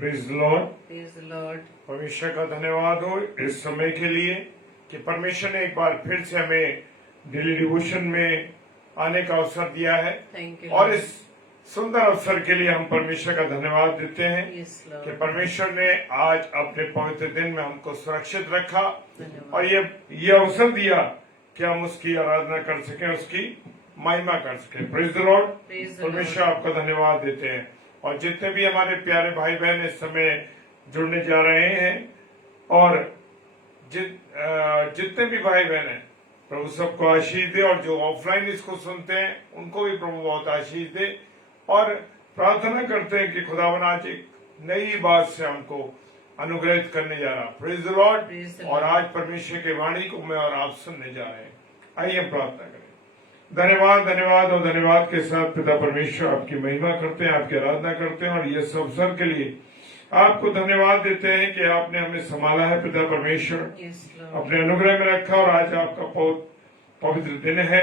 Praise Lord. परमेश्वर का धन्यवाद हो इस समय के लिए कि परमेश्वर ने एक बार फिर से हमें डेली डिवोशन में आने का अवसर दिया है और इस सुंदर अवसर के लिए हम परमेश्वर का धन्यवाद देते हैं कि परमेश्वर ने आज अपने पवित्र दिन में हमको सुरक्षित रखा और ये अवसर दिया कि हम उसकी आराधना कर सकें, उसकी महिमा कर सकें। Praise the Lord. परमेश्वर आपका धन्यवाद देते हैं। और जितने भी हमारे प्यारे भाई बहन इस समय जुड़ने जा रहे हैं और जितने भी भाई बहन हैं, प्रभु सबको आशीष दे। और जो ऑफलाइन इसको सुनते हैं उनको भी प्रभु बहुत आशीष दे। और प्रार्थना करते हैं कि खुदावन आज एक नई बात से हमको अनुग्रहित करने जा रहा। Praise the Lord. और आज परमेश्वर के वाणी को मैं और आप सुनने जा रहे हैं। आइए हम प्रार्थना करें। धन्यवाद धन्यवाद और धन्यवाद के साथ पिता परमेश्वर आपकी महिमा करते हैं, आपकी आराधना करते हैं और ये सब अवसर के लिए आपको धन्यवाद देते हैं कि आपने हमें संभाला है पिता परमेश्वर, अपने अनुग्रह में रखा। और आज आपका पवित्र दिन है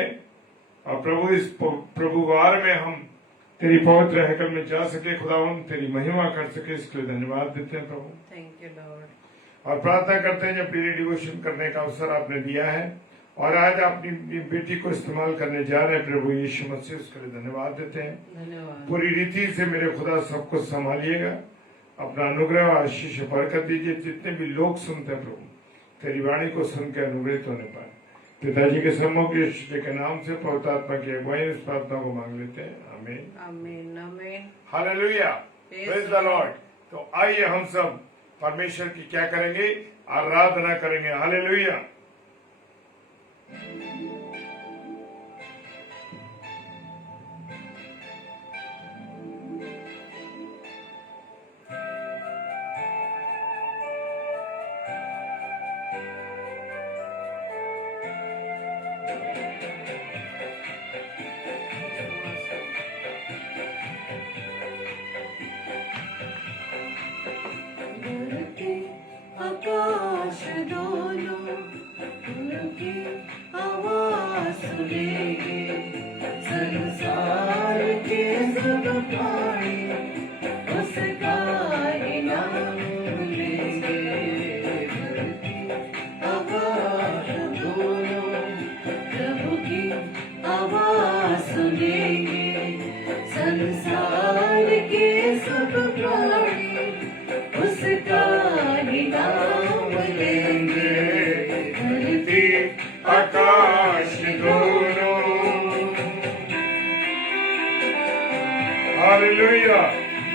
और प्रभु इस प्रभुवार में हम तेरी पवित्र हैकल में जा सके, खुदावन तेरी महिमा कर सके, इसके लिए धन्यवाद देते हैं प्रभु। Thank you Lord. और प्रार्थना करते हैं जब डेली डिवोशन करने का अवसर आपने दिया है और आज अपनी बेटी को इस्तेमाल करने जा रहे हैं प्रभु यीशु मसीह, उसके लिए धन्यवाद देते हैं। धन्यवाद। पूरी रीति से मेरे खुदा सबको संभालिएगा, अपना अनुग्रह और आशीष बरकत दीजिए। जितने भी लोग सुनते हैं प्रभु तेरी वाणी को सुन के अनुग्रहित होने पाए। पिताजी के सम्मुख यीशु जी के नाम से पवित्र आत्मा की अगुवाई इस प्रार्थना को मांग लेते हैं। आमीन आमीन आमीन। हालेलुया। Praise the Lord. तो आइए हम सब परमेश्वर की क्या करेंगे? आराधना करेंगे। हालेलुया। आकाश दोनों उनकी आवाज सुनेंगे, संसार के सब प्राणी उसका इनाम लेंगे। आकाश दोनों प्रभु की आवाज सुनेंगे, संसार के सब प्राणी उसका नाम लेंगे। धरती आकाश दोनों। हालेलुया।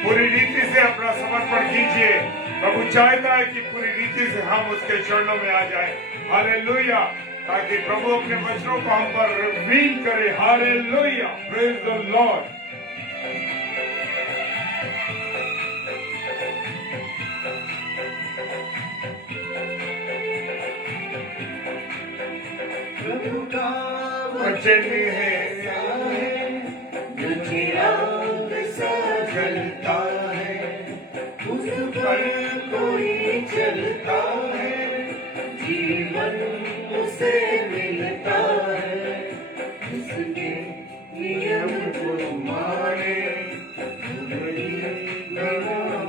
पूरी रीति से अपना समर्पण कीजिए। प्रभु चाहता है कि पूरी रीति से हम उसके चरणों में आ जाएं। हालेलुया। ताकि प्रभु अपने वचनों को हम पर रिवील करे। हालेलुया। Praise the Lord. प्रभु का वचन है जो चिराग सा जलता है, उस पर कोई चलता है, जीवन उसे मिलता है। उसके नियम को माने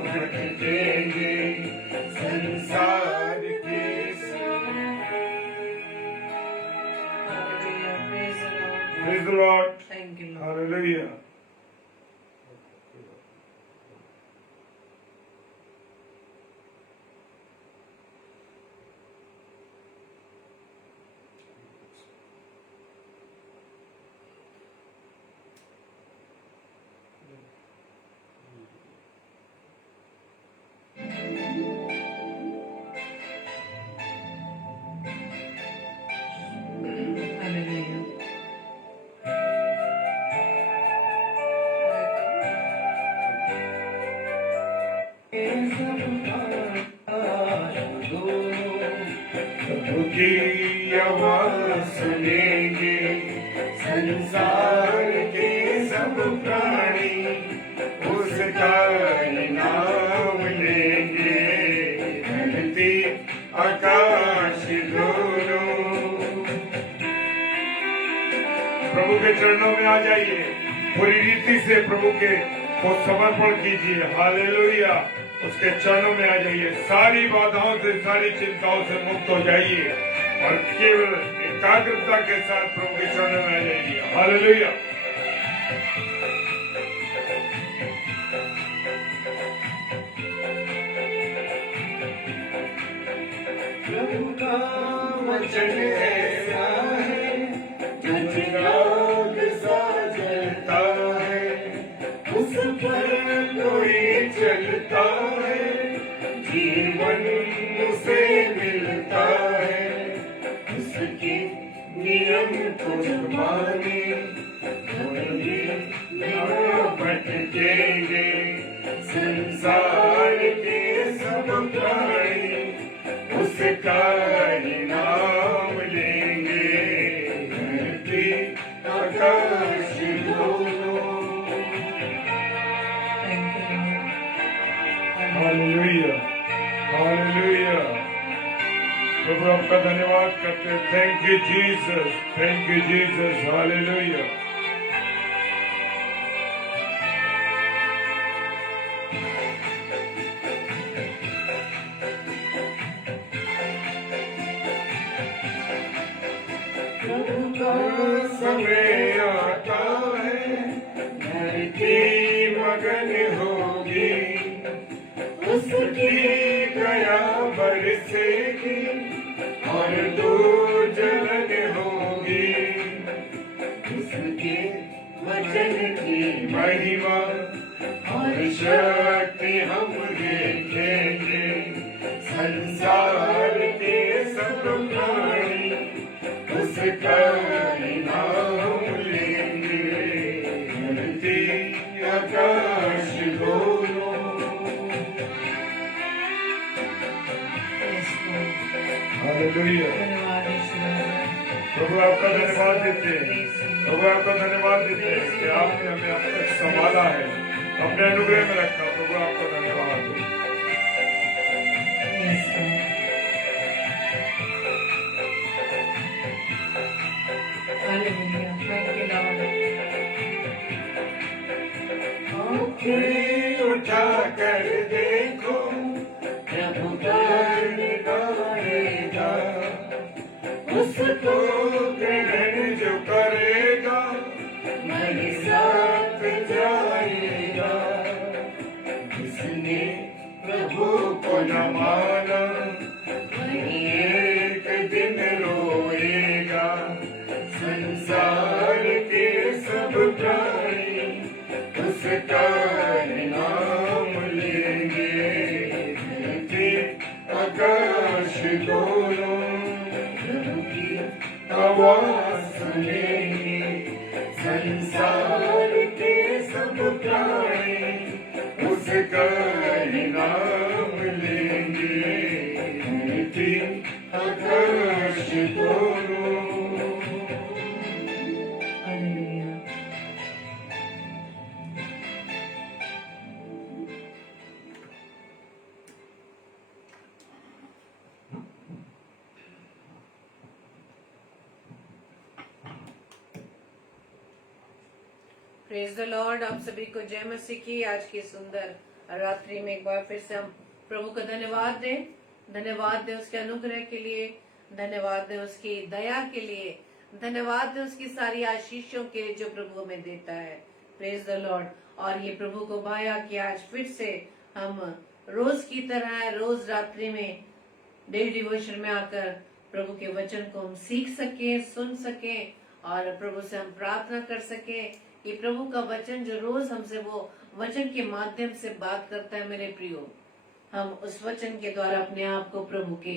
भटकेंगे संसार के Praise the Lord. Thank you Lord. Hallelujah. Hallelujah. प्रभु की आवाज सुनेंगे, संसार के सब प्राणी उसका नाम लेंगे। धरती आकाश दोनों। प्रभु के चरणों में आ जाइए, पूरी रीति से प्रभु के को समर्पण कीजिए। हालेलुया। उसके चरणों में आ जाइए, सारी बाधाओं से, सारी चिंताओं से मुक्त हो जाइए और केवल एकाग्रता के साथ प्रभु के चरणों में आ जाइए। हालेलुया। प्रभु का वचन ऐसा है जो चिराग सा जलता है, उस पर कोई चलता है, जीवन उसे मिलता है। उसके नियम को माने कभी न भटकेंगे, संसार के सब प्राणी उसका ही नाम लेंगे। धरती आकाश दोनों। Hallelujah, hallelujah. प्रभु आपका धन्यवाद करते हैं। Thank you Jesus, thank you Jesus. Hallelujah. प्रभु का समय आता है, धरती मगन होगी, उसकी दया बरसेगी और दूर जलन होगी। उसके वचन की महिमा और शक्ति हम देखेंगे। संसार के सब प्राणी उसका नाम लेंगे। धरती आकाश दोनों। हालेलुया। धन्यवाद ईश्वर। प्रभु आपका धन्यवाद देते हैं। प्रभु आपका धन्यवाद देते हैं कि आपने हमें अब तक संभाला है, अपने अनुग्रह में रखा। प्रभु आपका धन्यवाद। Yes, Lord. Hallelujah. Thank you, Lord. आँखें उठा कर देखो, प्रभु प्यार निभाएगा। उसको ग्रहण जो करेगा वही साथ जाएगा। जिसने प्रभु को न माना वही एक दिन रोएगा। संसार के सब प्राणी उसका नाम लेंगे। धरती आकाश दोनों प्रभु की आवाज सुनेंगे। संसार के सब प्राणी उसका नाम लेंगे। धरती आकाश दोनों। Hallelujah. Praise the Lord. आप सभी को जय मसीह की आज की सुंदर रात्रि में एक बार फिर से हम प्रभु का धन्यवाद दें। धन्यवाद दें उसके अनुग्रह के लिए, धन्यवाद दें उसकी दया के लिए, धन्यवाद दें उसकी सारी आशीषों के लिए जो प्रभु हमें देता है। Praise the Lord. और ये प्रभु को भाया कि आज फिर से हम रोज की तरह रोज रात्रि में डेली डिवोशन में आकर प्रभु के वचन को हम सीख सकें, सुन सकें और प्रभु से हम प्रार्थना कर सकें कि प्रभु का वचन जो रोज हमसे वो वचन के माध्यम से बात करता है, मेरे प्रियो, हम उस वचन के द्वारा अपने आप को प्रभु के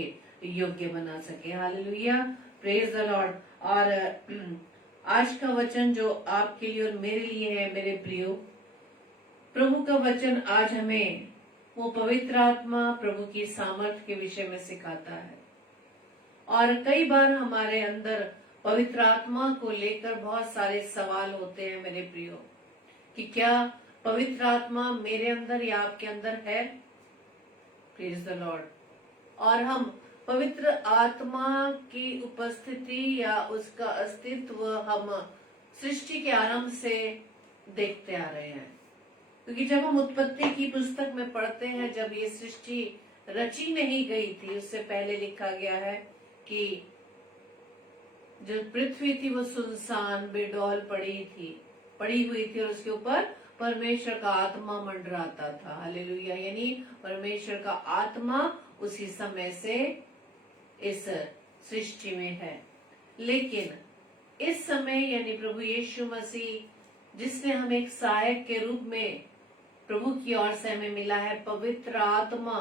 योग्य बना सके। Hallelujah, praise the Lord. और आज का वचन जो आपके लिए और मेरे लिए है, मेरे प्रियो, प्रभु का वचन आज हमें वो पवित्र आत्मा प्रभु की सामर्थ के विषय में सिखाता है। और कई बार हमारे अंदर पवित्र आत्मा को लेकर बहुत सारे सवाल होते हैं मेरे प्रियो, कि क्या पवित्र आत्मा मेरे अंदर या आपके अंदर है? Praise the Lord. और हम पवित्र आत्मा की उपस्थिति या उसका अस्तित्व हम सृष्टि के आरंभ से देखते आ रहे हैं। क्योंकि जब हम उत्पत्ति की पुस्तक में पढ़ते हैं, जब ये सृष्टि रची नहीं गई थी, उससे पहले लिखा गया है कि जो पृथ्वी थी वो सुनसान बेडौल पड़ी हुई थी, और उसके ऊपर परमेश्वर का आत्मा मंडराता था। हालेलुया। यानी परमेश्वर का आत्मा उसी समय से इस सृष्टि में है। लेकिन इस समय यानी प्रभु यीशु मसीह, जिसने हमें एक सहायक के रूप में प्रभु की ओर से हमें मिला है, पवित्र आत्मा,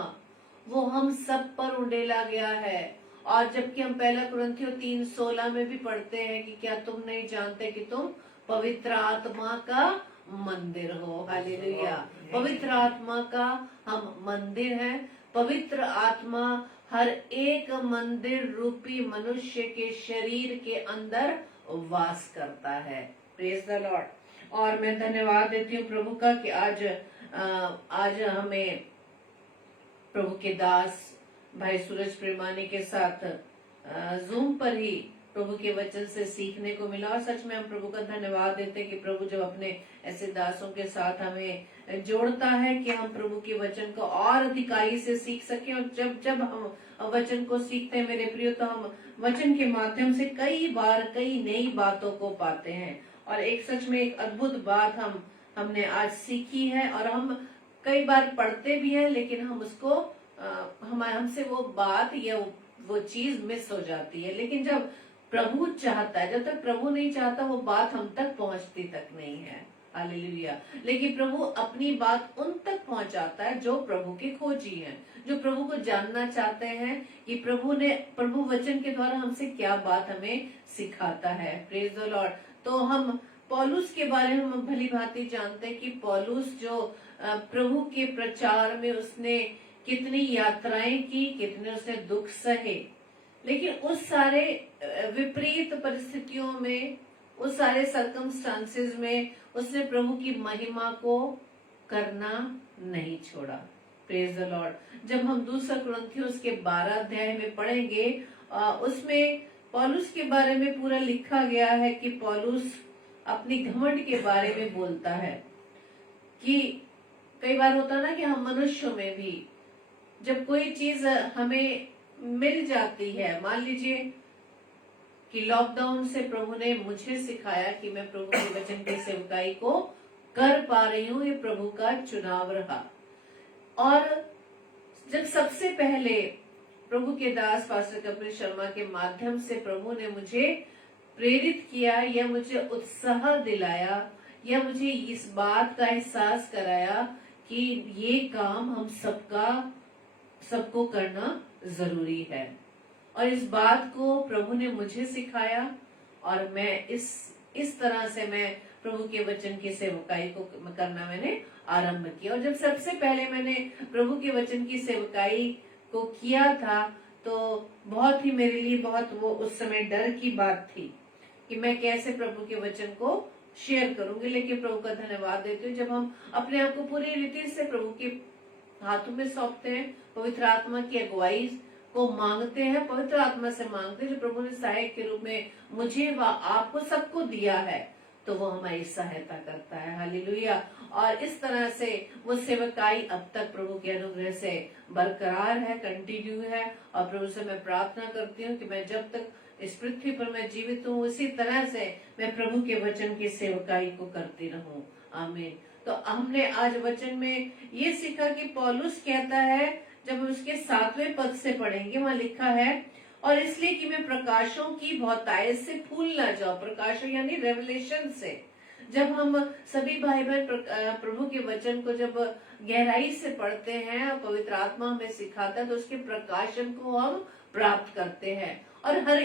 वो हम सब पर उंडेला गया है। और जबकि हम 1 कुरिन्थियों 3:16 में भी पढ़ते हैं कि क्या तुम नहीं जानते कि तुम पवित्र आत्मा का मंदिर हो। हालेलुया। पवित्र आत्मा का हम मंदिर हैं। पवित्र आत्मा हर एक मंदिर रूपी मनुष्य के शरीर के अंदर वास करता है। Praise the Lord. और मैं धन्यवाद देती हूँ प्रभु का कि आज हमें प्रभु के दास भाई सूरज प्रेमानी के साथ जूम पर ही प्रभु के वचन से सीखने को मिला। और सच में हम प्रभु का धन्यवाद देते हैं कि प्रभु जब अपने ऐसे दासों के साथ हमें जोड़ता है कि हम प्रभु के वचन को और अधिकाई से सीख सकें। और जब हम वचन को सीखते हैं मेरे प्रियो, तो हम वचन के माध्यम से कई बार कई नई बातों को पाते हैं। और एक सच में एक अद्भुत बात हमने आज सीखी है, और हम कई बार पढ़ते भी हैं, लेकिन हम उसको हमसे वो बात या वो चीज मिस हो जाती है। लेकिन जब प्रभु चाहता है, जब तक प्रभु नहीं चाहता वो बात हम तक पहुंचती तक नहीं है। हालेलुया। लेकिन प्रभु अपनी बात उन तक पहुंचाता है जो प्रभु के खोजी हैं, जो प्रभु को जानना चाहते हैं कि प्रभु वचन के द्वारा हमसे क्या बात हमें सिखाता है। Praise the Lord. तो हम पौलुस के बारे में हम भली भांति जानते हैं कि पौलुस जो प्रभु के प्रचार में उसने कितनी यात्राएं की, कितने उसने दुख सहे, लेकिन उस सारे विपरीत परिस्थितियों में, उस सारे सर्कमस्टांसेस में उसने प्रभु की महिमा को करना नहीं छोड़ा। Praise the Lord. जब हम 2 कुरिन्थियों के 12 अध्याय में पढ़ेंगे, उसमें पौलुस के बारे में पूरा लिखा गया है कि पौलुस अपनी घमंड के बारे में बोलता है कि कई बार होता ना कि हम मनुष्यों में भी जब कोई चीज हमें मिल जाती है, मान लीजिए कि लॉकडाउन से प्रभु ने मुझे सिखाया कि मैं प्रभु के वचन की सेवकाई को कर पा रही हूँ, ये प्रभु का चुनाव रहा। और जब सबसे पहले प्रभु के दास पास्टर कपिल शर्मा के माध्यम से प्रभु ने मुझे प्रेरित किया, या मुझे उत्साह दिलाया, या मुझे इस बात का एहसास कराया कि ये काम हम सबको करना जरूरी है, और इस बात को प्रभु ने मुझे सिखाया, और मैं इस तरह से मैं प्रभु के वचन की सेवकाई को करना मैंने आरंभ किया। और जब सबसे पहले मैंने प्रभु के वचन की सेवकाई को किया था, तो बहुत ही मेरे लिए बहुत वो उस समय डर की बात थी कि मैं कैसे प्रभु के वचन को शेयर करूंगी। लेकिन प्रभु का धन्यवाद देती हूँ, जब हम अपने आप को पूरी रीति से प्रभु के हाथों में सौंपते हैं, पवित्र आत्मा की अगुवाई को मांगते हैं, पवित्र आत्मा से मांगते हैं जो प्रभु ने सहायक के रूप में मुझे व आपको सबको दिया है, तो वो हमारी सहायता करता है। हालेलुया। और इस तरह से वो सेवकाई अब तक प्रभु के अनुग्रह से बरकरार है, कंटिन्यू है। और प्रभु से मैं प्रार्थना करती हूँ कि मैं जब तक इस पृथ्वी पर मैं जीवित हूँ, उसी तरह से मैं प्रभु के वचन की सेवकाई को करती रहूं। आमीन। तो हमने आज वचन में ये सीखा कि पौलुस कहता है, जब हम उसके 7वें पद से पढ़ेंगे, वहां लिखा है, और इसलिए कि मैं प्रकाशों की बहुतायत से फूल ना जाऊं। प्रकाशों यानी रेवलेशन से। जब हम सभी भाई बहन प्रभु के वचन को जब गहराई से पढ़ते हैं और पवित्र आत्मा हमें सिखाता है, तो उसके प्रकाशन को हम प्राप्त करते हैं। और हर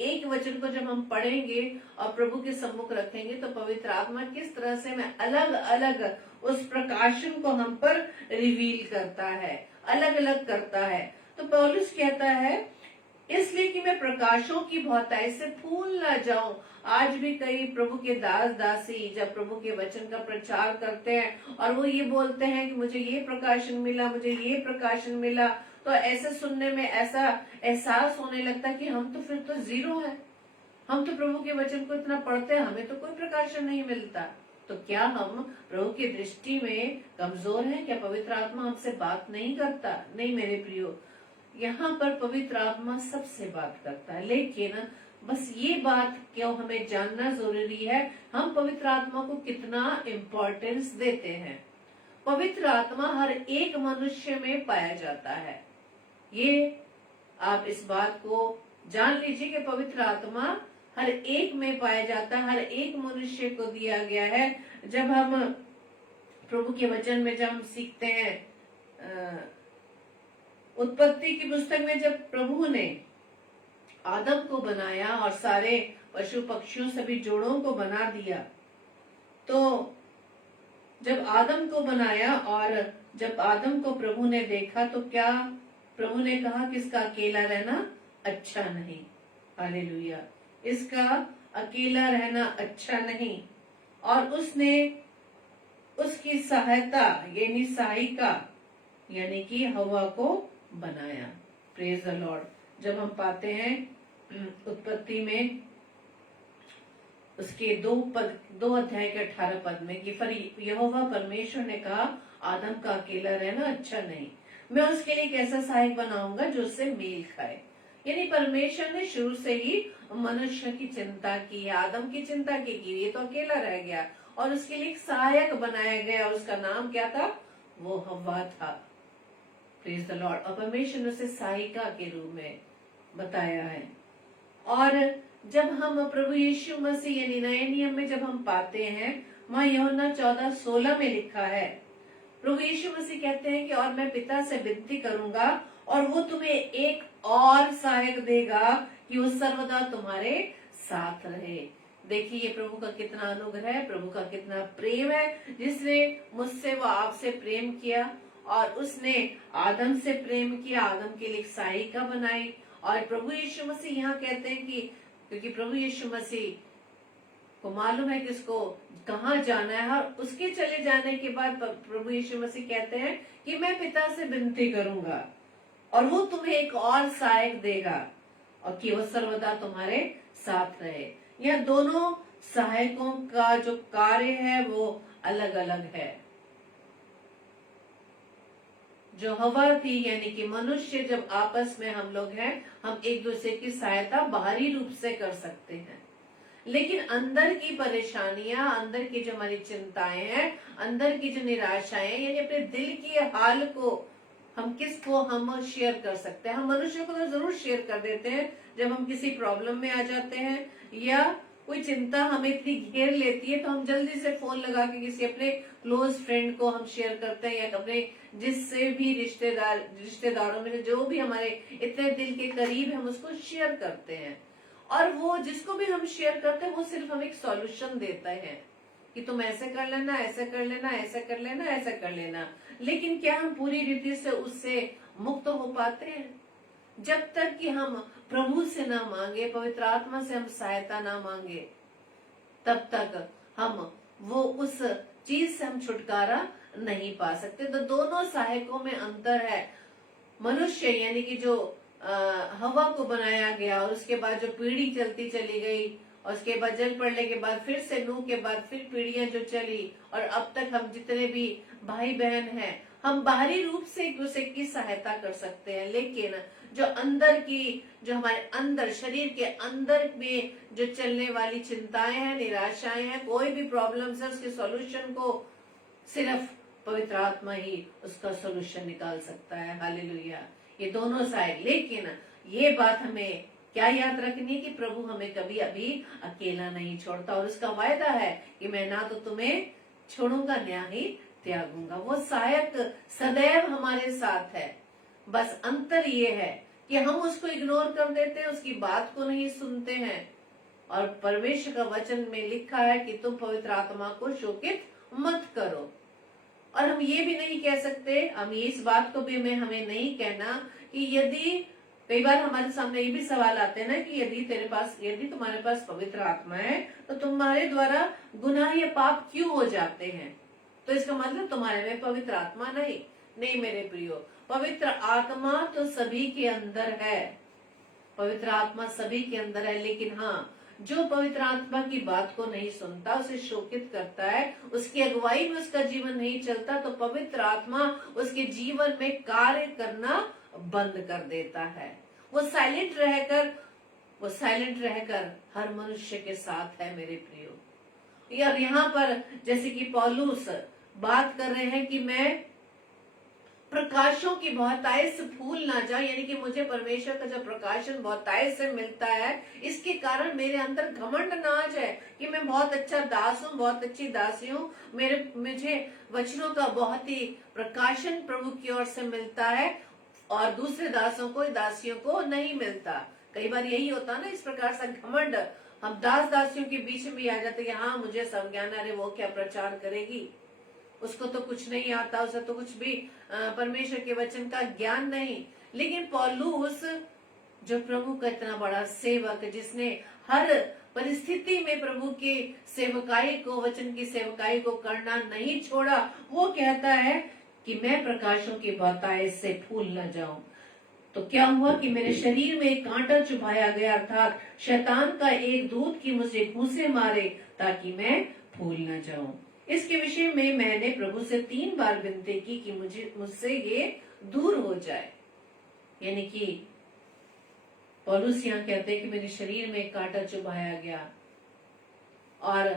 एक वचन को जब हम पढ़ेंगे और प्रभु के सम्मुख रखेंगे, तो पवित्र आत्मा किस तरह से हमें अलग अलग उस प्रकाशन को हम पर रिवील करता है, अलग अलग करता है। तो पौलुस कहता है, इसलिए कि मैं प्रकाशों की बहुतायत से फूल ना जाऊं। आज भी कई प्रभु के दास दासी जब प्रभु के वचन का प्रचार करते हैं और वो ये बोलते हैं कि मुझे ये प्रकाशन मिला, मुझे ये प्रकाशन मिला, तो ऐसे सुनने में ऐसा एहसास होने लगता है कि हम तो फिर जीरो हैं। हम तो प्रभु के वचन को इतना पढ़ते हैं, हमें तो कोई प्रकाशन नहीं मिलता। तो क्या हम प्रभु की दृष्टि में कमजोर हैं? क्या पवित्र आत्मा हमसे बात नहीं करता? नहीं मेरे प्रियो, यहाँ पर पवित्र आत्मा सबसे बात करता है, लेकिन बस ये बात क्यों हमें जानना जरूरी है, हम पवित्र आत्मा को कितना इम्पोर्टेंस देते हैं। पवित्र आत्मा हर एक मनुष्य में पाया जाता है। ये आप इस बात को जान लीजिए कि पवित्र आत्मा हर एक में पाया जाता है, हर एक मनुष्य को दिया गया है। जब हम प्रभु के वचन में जब हम सीखते हैं, उत्पत्ति की पुस्तक में जब प्रभु ने आदम को बनाया और सारे पशु पक्षियों सभी जोड़ों को बना दिया, तो जब आदम को बनाया और जब आदम को प्रभु ने देखा तो क्या प्रभु ने कहा कि इसका अकेला रहना अच्छा नहीं। हालेलुया, इसका अकेला रहना अच्छा नहीं। और उसने उसकी सहायता यानी सहायिका यानी कि हवा को बनाया। Praise the Lord. जब हम पाते हैं उत्पत्ति में उसके 2 अध्याय के 18 पद में कि फिर यहोवा परमेश्वर ने कहा आदम का अकेला रहना अच्छा नहीं, मैं उसके लिए एक ऐसा सहायक बनाऊंगा जो उससे मेल खाए। यानी परमेश्वर ने शुरू से ही मनुष्य की चिंता की है, आदम की चिंता की ये तो अकेला रह गया और उसके लिए एक सहायक बनाया गया और उसका नाम क्या था? वो हव्वा था। Praise the Lord. और परमेश्वर ने उसे सहायिका के रूप में बताया है। और जब हम प्रभु यीशु मसीह यानी नए नियम में जब हम पाते हैं, वहाँ यूहन्ना 14:16 में लिखा है, प्रभु यीशु मसीह कहते हैं कि और मैं पिता से विनती करूंगा और वो तुम्हें एक और सहायक देगा कि वो सर्वदा तुम्हारे साथ रहे। देखिए ये प्रभु का कितना अनुग्रह है, प्रभु का कितना प्रेम है, जिसने मुझसे व आपसे प्रेम किया और उसने आदम से प्रेम किया, आदम के लिए एक सहायिका बनाई। और प्रभु यीशु मसीह यहाँ कहते हैं कि क्योंकि प्रभु यीशु मसीह को मालूम है कि उसको कहाँ जाना है, और उसके चले जाने के बाद प्रभु यीशु मसीह कहते हैं कि मैं पिता से विनती करूंगा और वो तुम्हें एक और सहायक देगा और कि वो सर्वदा तुम्हारे साथ रहे। यह दोनों सहायकों का जो कार्य है वो अलग अलग है। जो हवा थी यानी कि मनुष्य, जब आपस में हम लोग हैं, हम एक दूसरे की सहायता बाहरी रूप से कर सकते हैं, लेकिन अंदर की परेशानियां, अंदर की जो हमारी चिंताएं हैं, अंदर की जो निराशाएं यानी अपने दिल की हाल को हम किसको हम शेयर कर सकते हैं? हम मनुष्यों को तो जरूर शेयर कर देते हैं जब हम किसी प्रॉब्लम में आ जाते हैं या कोई चिंता हमें इतनी घेर लेती है, तो हम जल्दी से फोन लगा के किसी अपने क्लोज फ्रेंड को हम शेयर करते हैं या अपने जिससे भी रिश्तेदारों में जो भी हमारे इतने दिल के करीब है हम उसको शेयर करते हैं। और वो जिसको भी हम शेयर करते हैं वो सिर्फ हमें एक सॉल्यूशन देता है कि तुम ऐसे कर लेना, ऐसे कर लेना, ऐसे कर लेना, ऐसा कर लेना। लेकिन क्या हम पूरी रीति से उससे मुक्त हो पाते हैं? जब तक कि हम प्रभु से ना मांगे, पवित्र आत्मा से हम सहायता ना मांगे, तब तक हम वो उस चीज से हम छुटकारा नहीं पा सकते। तो दोनों सहायकों में अंतर है। मनुष्य यानी कि जो हवा को बनाया गया और उसके बाद जो पीढ़ी चलती चली गई और उसके बाद जल पड़ने के बाद फिर से नूह के बाद फिर पीढ़ियां जो चली और अब तक हम जितने भी भाई बहन हैं, हम बाहरी रूप से एक दूसरे की सहायता कर सकते हैं, लेकिन जो अंदर की, जो हमारे अंदर शरीर के अंदर में जो चलने वाली चिंताएं हैं, निराशाएं हैं, कोई भी प्रॉब्लम्स है, उसके सॉल्यूशन को सिर्फ पवित्र आत्मा ही उसका सॉल्यूशन निकाल सकता है। हालेलुया। ये दोनों साइड। लेकिन ये बात हमें क्या याद रखनी कि प्रभु हमें कभी अभी अकेला नहीं छोड़ता और उसका वायदा है कि मैं ना तो तुम्हें छोड़ूंगा ना ही त्यागूंगा। वो सहायक सदैव हमारे साथ है। बस अंतर ये है कि हम उसको इग्नोर कर देते हैं, उसकी बात को नहीं सुनते हैं। और परमेश्वर का वचन में लिखा है कि तुम पवित्र आत्मा को शोकित मत करो। और हम ये भी नहीं कह सकते, हम इस बात को भी हमें नहीं कहना कि यदि, कई बार हमारे सामने ये भी सवाल आते हैं ना कि यदि तुम्हारे पास पवित्र आत्मा है तो तुम्हारे द्वारा गुनाह या पाप क्यों हो जाते हैं? तो इसका मतलब तुम्हारे में पवित्र आत्मा नहीं मेरे प्रियो, पवित्र आत्मा तो सभी के अंदर है, पवित्र आत्मा सभी के अंदर है। लेकिन हाँ, जो पवित्र आत्मा की बात को नहीं सुनता, उसे शोकित करता है, उसकी अगुवाई में उसका जीवन नहीं चलता, तो पवित्र आत्मा उसके जीवन में कार्य करना बंद कर देता है। वो साइलेंट रहकर हर मनुष्य के साथ है मेरे प्रियो। और यहाँ पर जैसे कि पौलुस बात कर रहे हैं कि मैं प्रकाशों की बहुतायत से फूल ना जाऊं, यानी कि मुझे परमेश्वर का जो प्रकाशन बहुतायत से मिलता है, इसके कारण मेरे अंदर घमंड ना आ जाए कि मैं बहुत अच्छा दास हूँ, बहुत अच्छी दासी हूँ, मुझे वचनों का बहुत ही प्रकाशन प्रभु की ओर से मिलता है और दूसरे दासों को, दासियों को नहीं मिलता। कई बार यही होता ना, इस प्रकार से घमंड हम दास दासियों के बीच में भी आ जाते कि हाँ मुझे सब ज्ञान, अरे वो क्या प्रचार करेगी, उसको तो कुछ नहीं आता, उसे तो कुछ भी परमेश्वर के वचन का ज्ञान नहीं। लेकिन पौलुस जो प्रभु का इतना बड़ा सेवक, जिसने हर परिस्थिति में प्रभु के सेवकाई को, वचन की सेवकाई को करना नहीं छोड़ा, वो कहता है कि मैं प्रकाशों की बहुतायत से फूल न जाऊं। तो क्या हुआ कि मेरे शरीर में एक कांटा चुभाया गया, अर्थात शैतान का एक दूत की मुझे घूंसे मारे ताकि मैं फूल न जाऊं। इसके विषय में मैंने प्रभु से 3 बार विनती की कि मुझसे ये दूर हो जाए। यानी कि पौलुस यहाँ कहते हैं कि मेरे शरीर में एक कांटा चुभाया गया और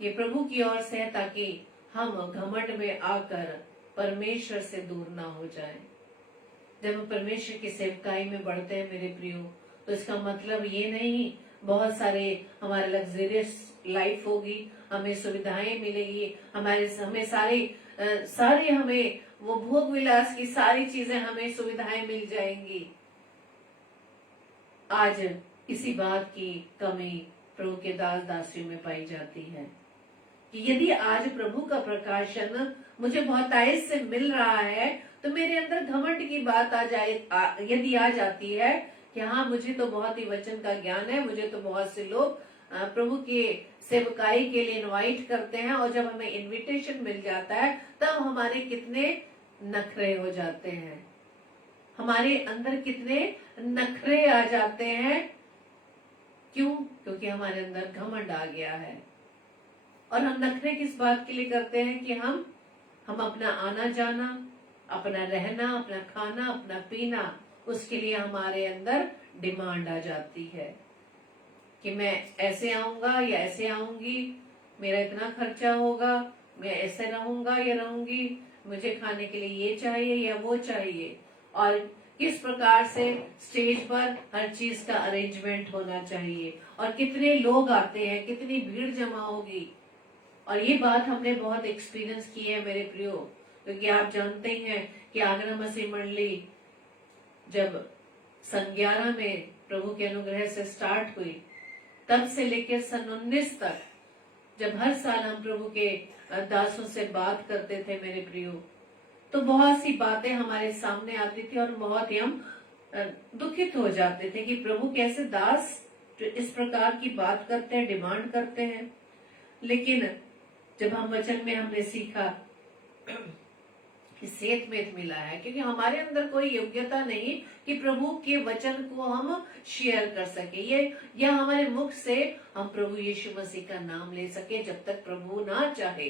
ये प्रभु की ओर से है ताकि हम घमंड में आकर परमेश्वर से दूर ना हो जाएं। जब हम परमेश्वर की सेवकाई में बढ़ते हैं मेरे प्रियो, तो इसका मतलब ये नहीं बहुत सारे हमारे लग्जरियस लाइफ होगी, हमें सुविधाएं मिलेगी, हमें सारे हमें वो भोग विलास की सारी चीजें, हमें सुविधाएं मिल जाएंगी। आज इसी बात की कमी प्रभु के दास दासियों में पाई जाती है कि यदि आज प्रभु का प्रकाशन मुझे बहुतायत से मिल रहा है, तो मेरे अंदर घमंड की बात यदि आ जाती है कि हाँ मुझे तो बहुत ही वचन का ज्ञान है, मुझे तो बहुत से लोग प्रभु के सेवकाई के लिए इनवाइट करते हैं, और जब हमें इनविटेशन मिल जाता है तब हमारे कितने नखरे हो जाते हैं, हमारे अंदर कितने नखरे आ जाते हैं। क्यों? क्योंकि हमारे अंदर घमंड आ गया है। और हम नखरे किस बात के लिए करते हैं कि हम अपना आना जाना, अपना रहना, अपना खाना, अपना पीना, उसके लिए हमारे अंदर डिमांड आ जाती है कि मैं ऐसे आऊंगा या ऐसे आऊंगी, मेरा इतना खर्चा होगा, मैं ऐसे रहूंगा या रहूंगी, मुझे खाने के लिए ये चाहिए या वो चाहिए, और किस प्रकार से स्टेज पर हर चीज का अरेंजमेंट होना चाहिए, और कितने लोग आते हैं, कितनी भीड़ जमा होगी। और ये बात हमने बहुत एक्सपीरियंस की है मेरे प्रियो, क्योंकि आप जानते हैं कि आगरा मसीह मंडली जब सन 11 में प्रभु के अनुग्रह से स्टार्ट हुई, तब से लेकर सन 19 तक जब हर साल हम प्रभु के दासों से बात करते थे मेरे प्रियो, तो बहुत सी बातें हमारे सामने आती थी और बहुत ही हम दुखित हो जाते थे कि प्रभु कैसे दास जो इस प्रकार की बात करते हैं, डिमांड करते हैं। लेकिन जब हम वचन में हमने सीखा कि सेत में मिला है, क्योंकि हमारे अंदर कोई योग्यता नहीं कि प्रभु के वचन को हम शेयर कर सके, या हमारे मुख से हम प्रभु यीशु मसीह का नाम ले सके, जब तक प्रभु ना चाहे।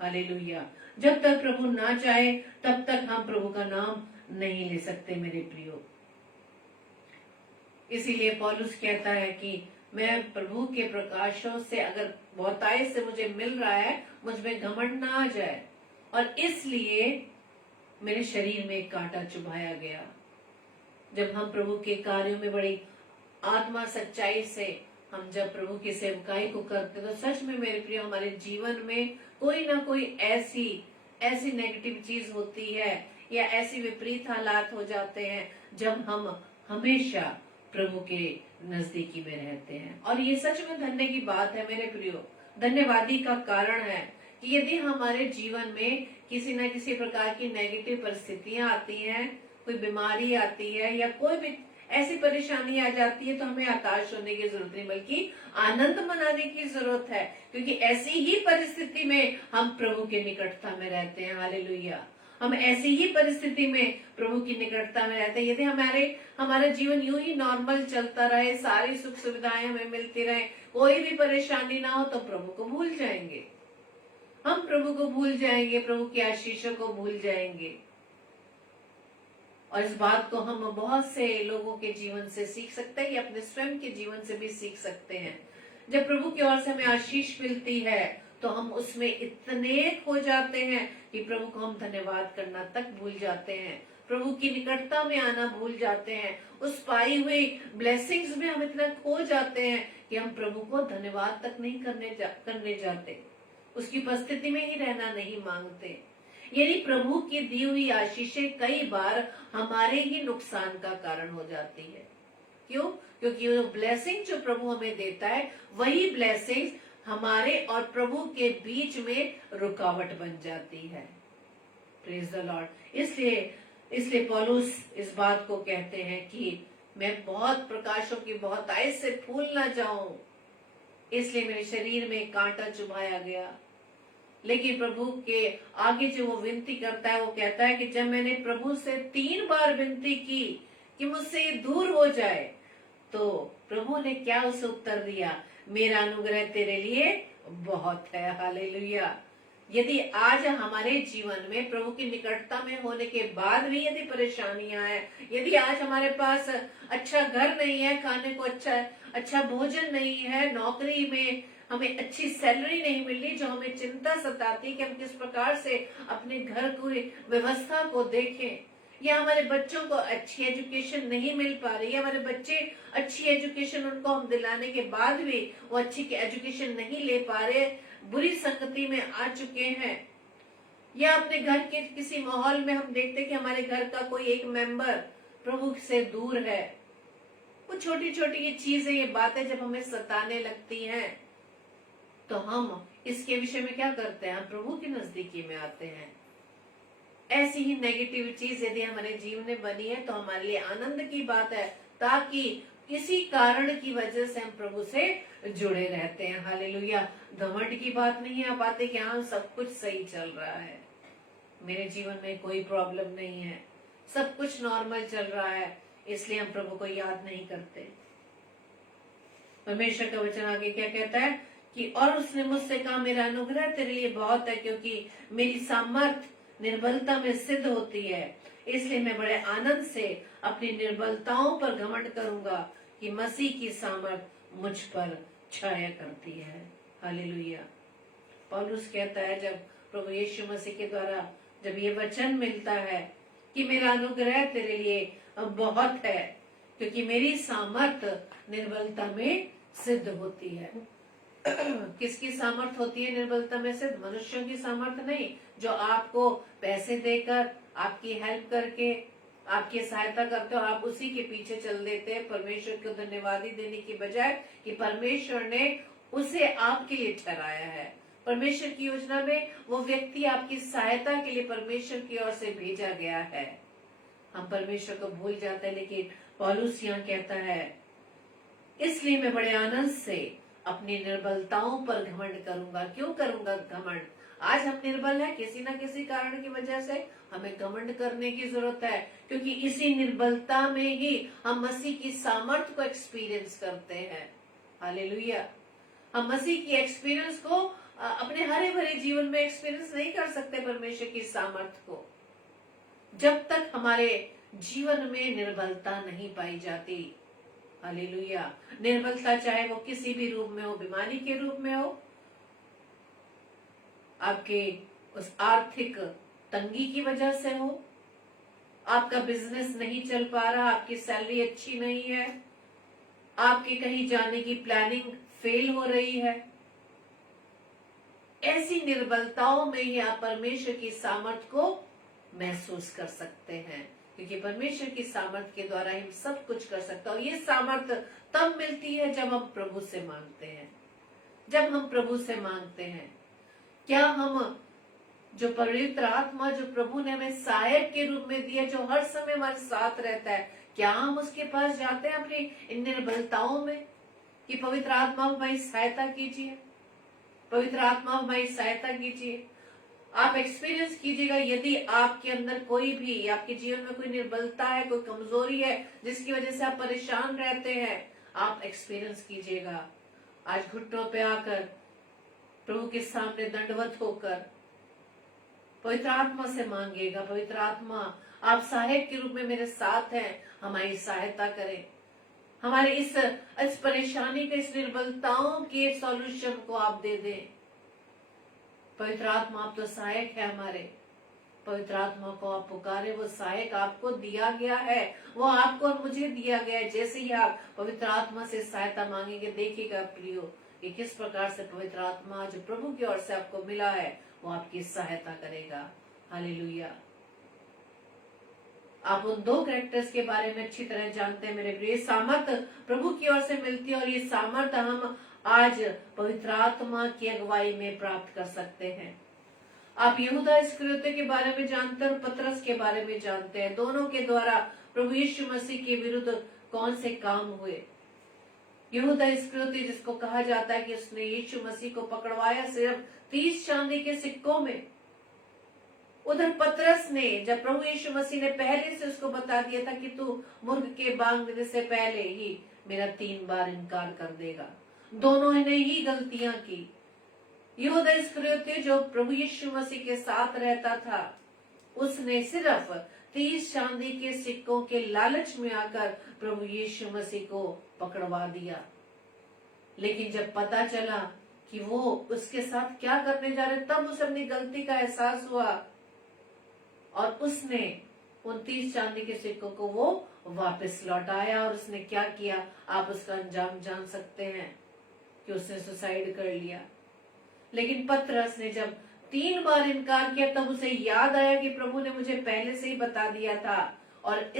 हालेलुया। जब तक प्रभु ना चाहे तब तक हम प्रभु का नाम नहीं ले सकते मेरे प्रियो। इसीलिए पौलुस कहता है कि मैं प्रभु के प्रकाशों से अगर बहुतायत से मुझे मिल रहा है, मुझ में घमंड ना आ जाए। और इसलिए मेरे शरीर में एक कांटा चुभाया गया। जब हम प्रभु के कार्यों में बड़ी आत्मा सच्चाई से हम जब प्रभु की सेवकाई को करते, तो सच में मेरे प्रिय हमारे जीवन में कोई ना कोई ऐसी नेगेटिव चीज होती है या ऐसी विपरीत हालात हो जाते हैं जब हम हमेशा प्रभु के नजदीकी में रहते हैं। और ये सच में धन्य की बात है मेरे प्रियो, धन्यवादी का कारण है कि यदि हमारे जीवन में किसी न किसी प्रकार की नेगेटिव परिस्थितियां आती हैं, कोई बीमारी आती है या कोई भी ऐसी परेशानी आ जाती है, तो हमें हताश होने की जरूरत नहीं बल्कि आनंद मनाने की जरूरत है, क्योंकि ऐसी ही परिस्थिति में हम प्रभु के निकटता में रहते हैं। हालेलुया। हम ऐसी ही परिस्थिति में प्रभु की निकटता में रहते हैं। यदि हमारा जीवन यूं ही नॉर्मल चलता रहे, सारी सुख सुविधाएं हमें मिलती रहे, कोई भी परेशानी ना हो, तो प्रभु को भूल जाएंगे। हम प्रभु को भूल जाएंगे, प्रभु की आशीषों को भूल जाएंगे। और इस बात को हम बहुत से लोगों के जीवन से सीख सकते हैं, या अपने स्वयं के जीवन से भी सीख सकते हैं। जब प्रभु की ओर से हमें आशीष मिलती है तो हम उसमें इतने खो जाते हैं कि प्रभु को हम धन्यवाद करना तक भूल जाते हैं, प्रभु की निकटता में आना भूल जाते हैं। उस पाई हुई ब्लेसिंग्स में हम इतना खो जाते हैं कि हम प्रभु को धन्यवाद तक नहीं करने जाते, उसकी उपस्थिति में ही रहना नहीं मांगते। यानी प्रभु की दी हुई आशीषें कई बार हमारे ही नुकसान का कारण हो जाती है। क्यों? क्योंकि वो ब्लेसिंग जो प्रभु हमें देता है, वही ब्लेसिंग हमारे और प्रभु के बीच में रुकावट बन जाती है। Praise the Lord. इसलिए पौलुस इस बात को कहते हैं कि मैं बहुत प्रकाशों की बहुतायत से फूल ना जाऊं, इसलिए मेरे शरीर में कांटा चुभाया गया। लेकिन प्रभु के आगे जो वो विनती करता है, वो कहता है कि जब मैंने प्रभु से 3 बार विनती की कि मुझसे ये दूर हो जाए, तो प्रभु ने क्या उसे उत्तर दिया? मेरा अनुग्रह तेरे लिए बहुत है। हालेलुया। यदि आज हमारे जीवन में प्रभु की निकटता में होने के बाद भी यदि परेशानियां हैं, यदि आज हमारे पास अच्छा घर नहीं है, खाने को अच्छा भोजन नहीं है, नौकरी में हमें अच्छी सैलरी नहीं मिल रही, जो हमें चिंता सताती कि हम किस प्रकार से अपने घर की व्यवस्था को देखें, या हमारे बच्चों को अच्छी एजुकेशन नहीं मिल पा रही है, हमारे बच्चे अच्छी एजुकेशन उनको हम दिलाने के बाद भी वो अच्छी एजुकेशन नहीं ले पा रहे, बुरी संगति में आ चुके हैं, या अपने घर के किसी माहौल में हम देखते कि हमारे घर का कोई एक मेंबर प्रभु से दूर है। वो छोटी छोटी ये चीजें, ये बातें जब हमें सताने लगती हैं, तो हम इसके विषय में क्या करते हैं? हम प्रभु की नजदीकी में आते हैं। ऐसी ही नेगेटिव चीज यदि हमारे जीवन में बनी है तो हमारे लिए आनंद की बात है, ताकि किसी कारण की वजह से हम प्रभु से जुड़े रहते हैं। हालेलुया। घमंड की बात नहीं आ पाती कि हाँ सब कुछ सही चल रहा है, मेरे जीवन में कोई प्रॉब्लम नहीं है, सब कुछ नॉर्मल चल रहा है, इसलिए हम प्रभु को याद नहीं करते। परमेश्वर का वचन आगे क्या कहता है कि और उसने मुझसे कहा, मेरा अनुग्रह तेरे लिए बहुत है, क्योंकि मेरी सामर्थ निर्बलता में सिद्ध होती है। इसलिए मैं बड़े आनंद से अपनी निर्बलताओं पर घमंड करूंगा कि मसीह की सामर्थ मुझ पर छाया करती है। हालेलुया। पौलुस कहता है, जब प्रभु यीशु मसीह के द्वारा जब ये वचन मिलता है कि मेरा अनुग्रह तेरे लिए बहुत है, क्योंकि मेरी सामर्थ निर्बलता में सिद्ध होती है। किसकी सामर्थ होती है निर्बलता में सिद्ध? मनुष्यों की सामर्थ नहीं, जो आपको पैसे देकर, आपकी हेल्प करके, आपकी सहायता करते हो, आप उसी के पीछे चल देते हैं, परमेश्वर को धन्यवादी देने की बजाय कि परमेश्वर ने उसे आपके लिए ठहराया है। परमेश्वर की योजना में वो व्यक्ति आपकी सहायता के लिए परमेश्वर की ओर से भेजा गया है। हम परमेश्वर को भूल जाते हैं, लेकिन पौलुस यहाँ कहता है, इसलिए मैं बड़े आनंद से अपनी निर्बलताओं पर घमंड करूंगा। क्यों करूंगा घमंड? आज हम निर्बल हैं, किसी ना किसी कारण की वजह से हमें घमंड करने की जरूरत है, क्योंकि इसी निर्बलता में ही हम मसीह की सामर्थ को एक्सपीरियंस करते हैं। हालेलुया। हम मसीह की एक्सपीरियंस को अपने हरे भरे जीवन में एक्सपीरियंस नहीं कर सकते परमेश्वर की सामर्थ को, जब तक हमारे जीवन में निर्बलता नहीं पाई जाती। हालेलुया। निर्बलता चाहे वो किसी भी रूप में हो, बीमारी के रूप में हो, आपके उस आर्थिक तंगी की वजह से हो, आपका बिजनेस नहीं चल पा रहा, आपकी सैलरी अच्छी नहीं है, आपके कहीं जाने की प्लानिंग फेल हो रही है, ऐसी निर्बलताओं में ही आप परमेश्वर की सामर्थ को महसूस कर सकते हैं, क्योंकि परमेश्वर की सामर्थ के द्वारा हम सब कुछ कर सकते हैं। और ये सामर्थ तब मिलती है जब हम प्रभु से मांगते हैं। जब हम प्रभु से मांगते हैं, क्या हम जो पवित्र आत्मा जो प्रभु ने हमें सहायक के रूप में दिया, जो हर समय हमारे साथ रहता है, क्या हम उसके पास जाते हैं अपनी इन निर्बलताओं में कि पवित्र आत्मा हमारी सहायता कीजिए, पवित्र आत्मा हमारी सहायता कीजिए? आप एक्सपीरियंस कीजिएगा। यदि आपके अंदर कोई भी, आपके जीवन में कोई निर्बलता है, कोई कमजोरी है जिसकी वजह से आप परेशान रहते हैं, आप एक्सपीरियंस कीजिएगा। आज घुटनों पे आकर प्रभु के सामने दंडवत होकर पवित्र आत्मा से मांगिएगा, पवित्र आत्मा आप सहायक के रूप में मेरे साथ हैं, हमारी सहायता करें। हमारे इस परेशानी के, इस निर्बलताओं के सॉल्यूशन को आप दे दें। पवित्र आत्मा आप तो सहायक है हमारे। पवित्र आत्मा को आप पुकारे, वो सहायक आपको दिया गया है, वो आपको और मुझे दिया गया है। जैसे ही आप पवित्र आत्मा से सहायता मांगेंगे, देखिएगा प्रियो कि किस प्रकार से पवित्र आत्मा जो प्रभु की ओर से आपको मिला है वो आपकी सहायता करेगा। हालेलुया। आप उन दो कैरेक्टर्स के बारे में अच्छी तरह जानते हैं मेरे प्रिय। सामर्थ प्रभु की ओर से मिलती है और ये सामर्थ हम आज पवित्र आत्मा की अगुवाई में प्राप्त कर सकते हैं। आप यहूदा इस्करियोती के बारे में जानते हैं और पतरस के बारे में जानते हैं। दोनों के द्वारा प्रभु यीशु मसीह के विरुद्ध कौन से काम हुए। यहूदा इस्करियोती, जिसको कहा जाता है कि उसने यीशु मसीह को पकड़वाया सिर्फ 30 चांदी के सिक्कों में। उधर पतरस ने, जब प्रभु यीशु मसीह ने पहले से उसको बता दिया था कि तू मुर्ग के बांग देने से पहले ही मेरा 3 बार इनकार कर देगा, दोनों ने ही गलतियां की। यहूदा इस्करियोती जो प्रभु यीशु मसीह के साथ रहता था, उसने सिर्फ 30 चांदी के सिक्कों के लालच में आकर प्रभु यीशु मसीह को पकड़वा दिया। लेकिन जब पता चला कि वो उसके साथ क्या करने जा रहे, तब उसे अपनी गलती का एहसास हुआ और उसने उन 30 चांदी के सिक्कों को वो वापस लौटाया। और उसने क्या किया, आप उसका अंजाम जान सकते हैं कि उसने सुसाइड कर लिया। लेकिन पतरस ने जब 3 बार इनकार किया, तब उसे याद आया कि प्रभु ने मुझे पहले से ही बता दिया था। और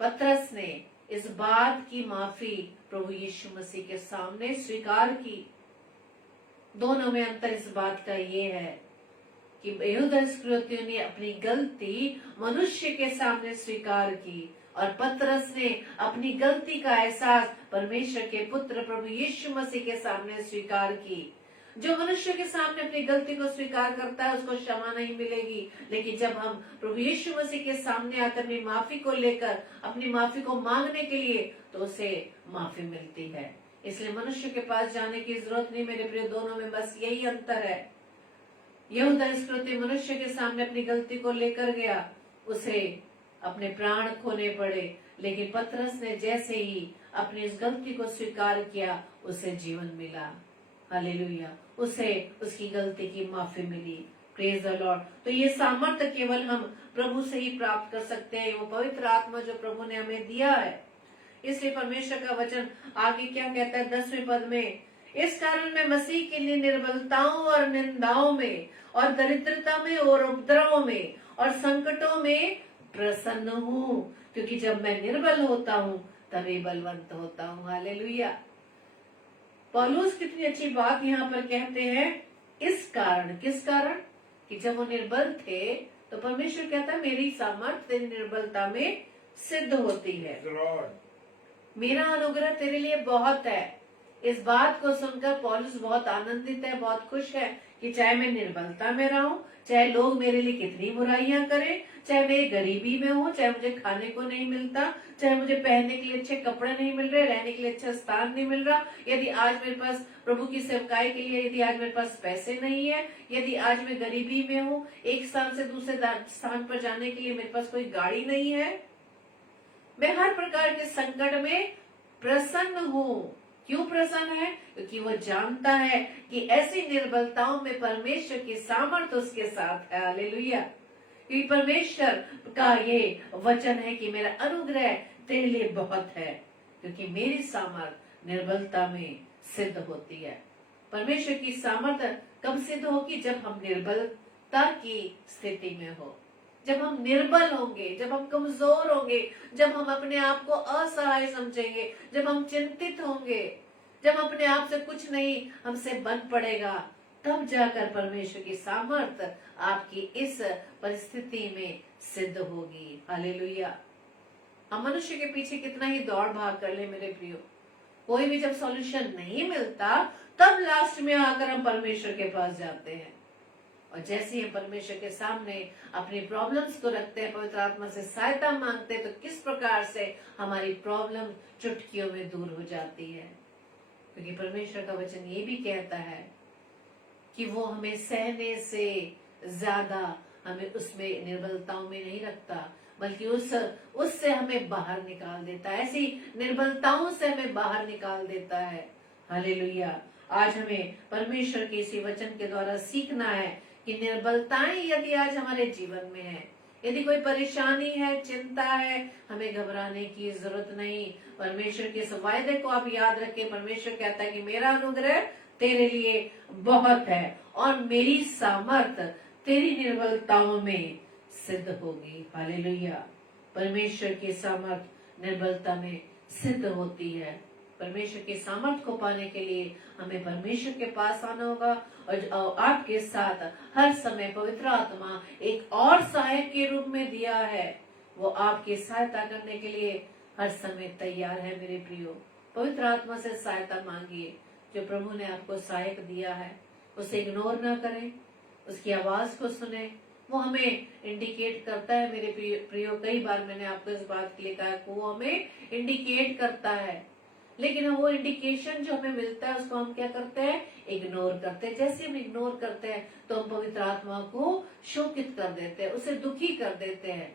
पतरस ने इस बात की माफी प्रभु यीशु मसीह के सामने स्वीकार की। दोनों में अंतर इस बात का ये है कि यहूदा इस्करियोती ने अपनी गलती मनुष्य के सामने स्वीकार की और पतरस ने अपनी गलती का एहसास परमेश्वर के पुत्र प्रभु यीशु मसीह के सामने स्वीकार की। जो मनुष्य के सामने अपनी गलती को स्वीकार करता है उसको क्षमा नहीं मिलेगी, लेकिन जब हम प्रभु यीशु मसीह के सामने आकर अपनी माफी को लेकर अपनी माफी को मांगने के लिए, तो उसे माफी मिलती है। इसलिए मनुष्य के पास जाने की जरूरत नहीं मेरे प्रिय। दोनों में बस यही अंतर है। यहूदा इस्करियोती मनुष्य के सामने अपनी गलती को लेकर गया, उसे अपने प्राण खोने पड़े। लेकिन पतरस ने जैसे ही अपनी इस गलती को स्वीकार किया, उसे जीवन मिला। हालेलुया। उसे उसकी गलती की माफी मिली। Praise the Lord. तो ये सामर्थ्य केवल हम प्रभु से ही प्राप्त कर सकते हैं, वो पवित्र आत्मा जो प्रभु ने हमें दिया है। इसलिए परमेश्वर का वचन आगे क्या कहता है 10वें पद में, इस कारण मैं मसीह के लिए निर्बलताओं और निंदाओं में और दरिद्रता में और उपद्रवों में और संकटों में प्रसन्न हूँ, क्योंकि जब मैं निर्बल होता हूँ तभी बलवंत होता हूँ। हालेलुया। पौलुस कितनी अच्छी बात यहाँ पर कहते हैं। इस कारण, किस कारण? कि जब वो निर्बल थे तो परमेश्वर कहता है मेरी सामर्थ तेरी निर्बलता में सिद्ध होती है। मेरा अनुग्रह तेरे लिए बहुत है। इस बात को सुनकर पौलुस बहुत आनंदित है, बहुत खुश है कि चाहे मैं निर्बलता में रहूं, चाहे लोग मेरे लिए कितनी बुराइयां करें, चाहे मैं गरीबी में हूँ, चाहे मुझे खाने को नहीं मिलता, चाहे मुझे पहनने के लिए अच्छे कपड़े नहीं मिल रहे, रहने के लिए अच्छा स्थान नहीं मिल रहा, यदि आज मेरे पास प्रभु की सेवकाई के लिए, यदि आज मेरे पास पैसे नहीं है, यदि आज मैं गरीबी में हूँ, एक स्थान से दूसरे स्थान पर जाने के लिए मेरे पास कोई गाड़ी नहीं है, मैं हर प्रकार के संकट में प्रसन्न हूँ। क्यों प्रसन्न है? क्योंकि वो जानता है कि ऐसी निर्बलताओं में परमेश्वर की सामर्थ उसके साथ है। हालेलुया। क्योंकि परमेश्वर का ये वचन है कि मेरा अनुग्रह तेरे लिए बहुत है, क्योंकि मेरी सामर्थ निर्बलता में सिद्ध होती है। परमेश्वर की सामर्थ कब सिद्ध होगी? जब हम निर्बलता की स्थिति में हो, जब हम निर्बल होंगे, जब हम कमजोर होंगे, जब हम अपने आप को असहाय समझेंगे, जब हम चिंतित होंगे, जब अपने आप से कुछ नहीं हमसे बन पड़ेगा, तब जाकर परमेश्वर की सामर्थ आपकी इस परिस्थिति में सिद्ध होगी। हालेलुया। हम मनुष्य के पीछे कितना ही दौड़ भाग कर ले मेरे प्रियो, कोई भी जब सॉल्यूशन नहीं मिलता तब लास्ट में आकर हम परमेश्वर के पास जाते हैं। और जैसे ही हम परमेश्वर के सामने अपनी प्रॉब्लम्स को रखते हैं, पवित्र आत्मा से सहायता मांगते हैं, तो किस प्रकार से हमारी प्रॉब्लम चुटकियों में दूर हो जाती है। क्योंकि परमेश्वर का वचन ये भी कहता है कि वो हमें सहने से ज्यादा हमें उसमें निर्बलताओं में नहीं रखता, बल्कि उससे हमें बाहर निकाल देता है। ऐसी निर्बलताओं से हमें बाहर निकाल देता है। हालेलुया। आज हमें परमेश्वर के इसी वचन के द्वारा सीखना है कि निर्बलताएं यदि आज हमारे जीवन में है, यदि कोई परेशानी है, चिंता है, हमें घबराने की जरूरत नहीं। परमेश्वर के इस वायदे को आप याद रखें। परमेश्वर कहता है कि मेरा अनुग्रह तेरे लिए बहुत है और मेरी सामर्थ तेरी निर्बलताओं में सिद्ध होगी। हालेलुया। परमेश्वर की सामर्थ निर्बलता में सिद्ध होती है। परमेश्वर की सामर्थ को पाने के लिए हमें परमेश्वर के पास आना होगा और आपके साथ हर समय पवित्र आत्मा एक और सहायक के रूप में दिया है। वो आपकी सहायता करने के लिए हर समय तैयार है। मेरे प्रियो, पवित्र आत्मा से सहायता मांगिए। जो प्रभु ने आपको सहायक दिया है उसे इग्नोर ना करें, उसकी आवाज को सुने। वो हमें इंडिकेट करता है। मेरे प्रियो, कई बार मैंने आपको इस बात के लिए कहा कि वो हमें इंडिकेट करता है, लेकिन वो इंडिकेशन जो हमें मिलता है उसको हम क्या करते हैं? इग्नोर करते हैं। जैसे हम इग्नोर करते हैं तो हम पवित्र आत्मा को शोकित कर देते हैं, उसे दुखी कर देते हैं।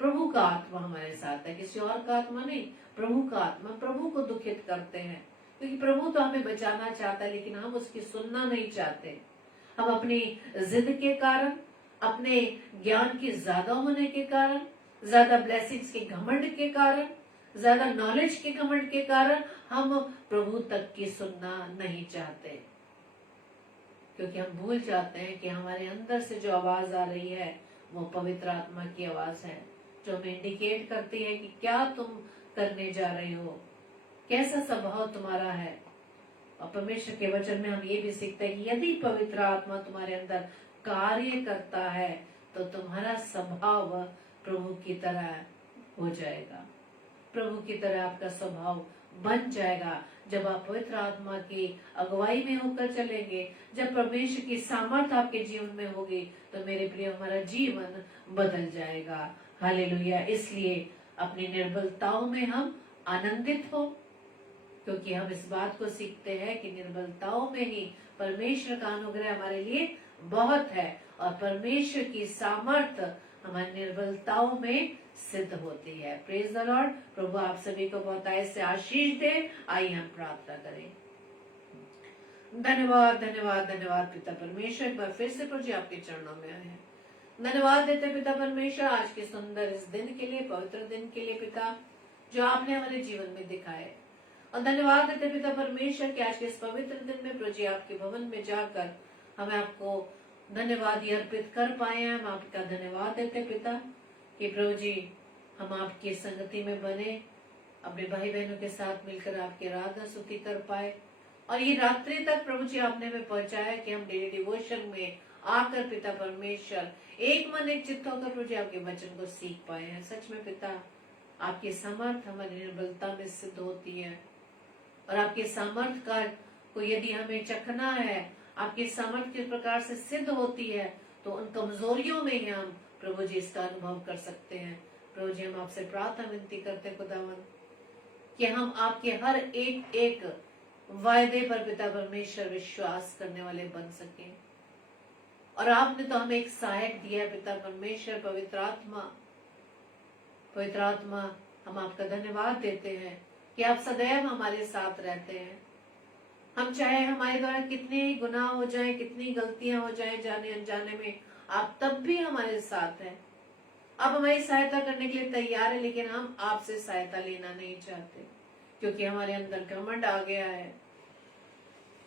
प्रभु का आत्मा हमारे साथ है, किसी और का आत्मा नहीं। प्रभु का आत्मा, प्रभु को दुखित करते हैं, क्योंकि प्रभु तो हमें बचाना चाहता है, लेकिन हम उसकी सुनना नहीं चाहते। हम अपनी जिद के कारण, अपने ज्ञान के ज्यादा होने के कारण, ज्यादा ब्लेसिंग्स के घमंड के कारण, ज्यादा नॉलेज के घमंड के कारण हम प्रभु तक की सुनना नहीं चाहते, क्योंकि हम भूल जाते हैं कि हमारे अंदर से जो आवाज आ रही है वो पवित्र आत्मा की आवाज है, जो हमें इंडिकेट करती है कि क्या तुम करने जा रहे हो, कैसा स्वभाव तुम्हारा है। और परमेश्वर के वचन में हम ये भी सीखते हैं कि यदि पवित्र आत्मा तुम्हारे अंदर कार्य करता है तो तुम्हारा स्वभाव प्रभु की तरह हो जाएगा, प्रभु की तरह आपका स्वभाव बन जाएगा। जब आप पवित्र आत्मा की अगुवाई में होकर चलेंगे, जब परमेश्वर की सामर्थ आपके जीवन में होगी, तो मेरे प्रिय हमारा जीवन बदल जाएगा। हालेलुया। इसलिए अपनी निर्बलताओं में हम आनंदित हो, क्योंकि हम इस बात को सीखते हैं कि निर्बलताओं में ही परमेश्वर का अनुग्रह हमारे लिए बहुत है और परमेश्वर की सामर्थ हमारी निर्बलताओं में सिद्ध होती है। Praise the Lord. प्रभु आप सभी को बहुत ऐसे आशीष दे। आइए हम प्रार्थना करें। धन्यवाद धन्यवाद धन्यवाद पिता परमेश्वर, एक बार फिर से प्रभु जी आपके चरणों में आए हैं। धन्यवाद देते पिता परमेश्वर आज के सुंदर इस दिन के लिए, पवित्र दिन के लिए पिता, जो आपने हमारे जीवन में दिखाए। और धन्यवाद देते पिता परमेश्वर कि आज के इस पवित्र दिन में प्रभु जी आपके भवन में जाकर हमें आपको धन्यवाद अर्पित कर पाए हैं। हम आपका धन्यवाद देते पिता कि प्रभु जी हम आपकी संगति में बने, अपने भाई बहनों के साथ मिलकर आपकी आराधना स्तुति कर पाए, और ये रात्रि तक प्रभु जी आपने हमें पहुंचाया कि हम डेली डिवोशन में आकर पिता परमेश्वर एक मन एक चित्त होकर प्रभु जी आपके वचन को सीख पाए हैं। सच में पिता आपकी समर्थ हमारी निर्बलता में सिद्ध होती है, और आपके सामर्थ का को यदि हमें चखना है, आपकी सामर्थ किस प्रकार से सिद्ध होती है, तो उन कमजोरियों में ही हम प्रभु जी इसका अनुभव कर सकते हैं। प्रभु जी हम आपसे प्रार्थना विनती करते हैं खुदावन कि हम आपके हर एक एक वायदे पर पिता परमेश्वर विश्वास करने वाले बन सके। और आपने तो हमें एक सहायक दिया है पिता परमेश्वर, पवित्र आत्मा। पवित्र आत्मा हम आपका धन्यवाद देते हैं कि आप सदैव हमारे साथ रहते हैं। हम चाहे हमारे द्वारा कितने ही गुनाह हो जाएं, कितनी गलतियां हो जाएं जाने अनजाने में, आप तब भी हमारे साथ हैं। आप हमारी सहायता करने के लिए तैयार है, लेकिन हम आपसे सहायता लेना नहीं चाहते, क्योंकि हमारे अंदर घमंड आ गया है।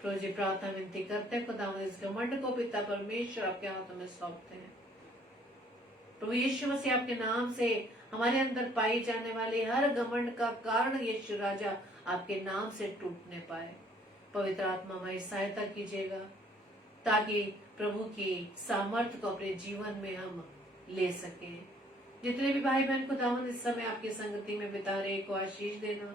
प्रभु जी प्रार्थना विनती करते हैं खुदा इस घमंड को पिता परमेश्वर आपके हाथों में सौंपते हैं। प्रभु यीशु मसीह आपके नाम से हमारे अंदर पाई जाने वाले हर घमंड का कारण यीशु राजा आपके नाम से टूटने पाए। पवित्र आत्मा हमारी सहायता कीजिएगा, ताकि प्रभु की सामर्थ को अपने जीवन में हम ले सके। जितने भी भाई बहन खुदावंद इस समय आपकी संगति में बिता रहे को आशीष देना।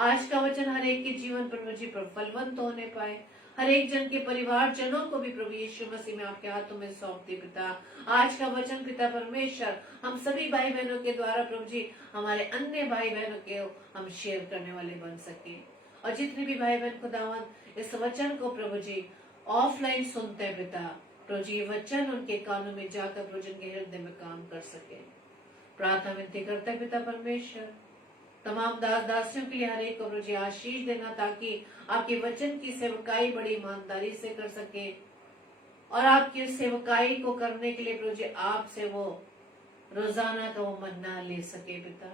आज का वचन हर एक के जीवन पर मुझे फलवंत होने पाए। हर एक जन के परिवार जनों को भी प्रभु यीशु मसीह में आपके हाथों में सौंपते पिता। आज का वचन पिता परमेश्वर हम सभी भाई बहनों के द्वारा प्रभु जी हमारे अन्य भाई बहनों के हम शेयर करने वाले बन सके। और जितने भी भाई बहन खुदावन इस वचन को प्रभु जी ऑफलाइन सुनते हैं पिता, प्रभु जी ये वचन उनके कानों में जाकर प्रभु जी उनके हृदय में काम कर सके। प्रार्थना विनती करते हैं पिता परमेश्वर, तमाम दास दासियों के लिए हर एक को प्रभु जी आशीष देना, ताकि आपके वचन की सेवकाई बड़ी ईमानदारी से कर सके और आपकी उस सेवकाई को करने के लिए प्रभु जी आपसे वो रोजाना का वो मन्ना ले सके पिता।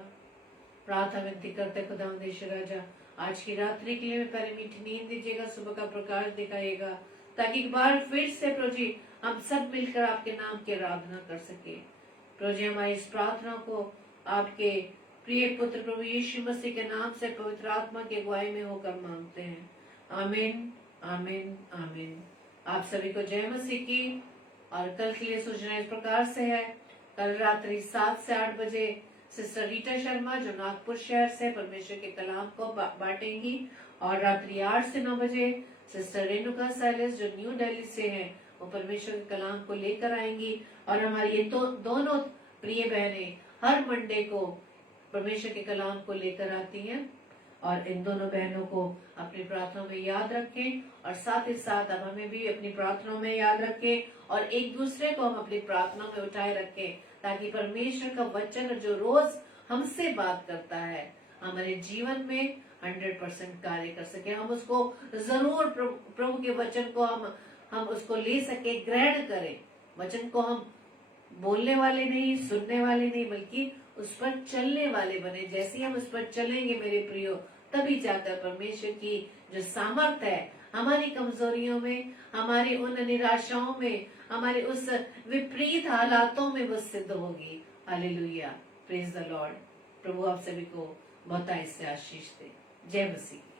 प्रार्थना विनती करते खुदावंद यीशु राजा, आज की रात्रि के लिए पहले मीठी नींद दीजिएगा, सुबह का प्रकाश दिखाइएगा, ताकि एक बार फिर से प्रभु जी हम सब मिलकर आपके नाम की आराधना कर सके। प्रभु जी हमारी इस प्रार्थना को आपके प्रिय पुत्र प्रभु यीशु मसीह के नाम से पवित्र आत्मा की अगुवाई में होकर मांगते हैं। आमीन, आमीन, आमीन। आप सभी को जय मसीह की। और कल के लिए सूचना इस प्रकार से है, कल रात्रि 7 से 8 बजे सिस्टर रीटा शर्मा जो नागपुर शहर से परमेश्वर के कलाम को बांटेंगी, और रात्रि 8 से 9 बजे सिस्टर रेणुका साइलस जो न्यू दिल्ली से हैं वो परमेश्वर के कलाम को लेकर आएंगी। और हमारी ये दोनों प्रिय बहनें हर मंडे को परमेश्वर के कलाम को लेकर आती हैं। और इन दोनों बहनों को अपनी प्रार्थना में याद रखें, और साथ ही साथ अब हमें भी अपनी प्रार्थना में याद रखें, और एक दूसरे को हम अपनी प्रार्थना में उठाए रखें, ताकि परमेश्वर का वचन जो रोज हमसे बात करता है हमारे जीवन में 100% कार्य कर सके। हम उसको जरूर प्रभु के वचन को हम उसको ले सके, ग्रहण करें। वचन को हम बोलने वाले नहीं, सुनने वाले नहीं, बल्कि उस पर चलने वाले बने। जैसे ही हम उस पर चलेंगे मेरे प्रियो, तभी जाकर परमेश्वर की जो सामर्थ है हमारी कमजोरियों में, हमारी उन निराशाओं में, हमारे उस विपरीत हालातों में वो सिद्ध होगी। Hallelujah, praise the Lord. प्रभु आप सभी को बहुत से आशीष दे। जय मसीह।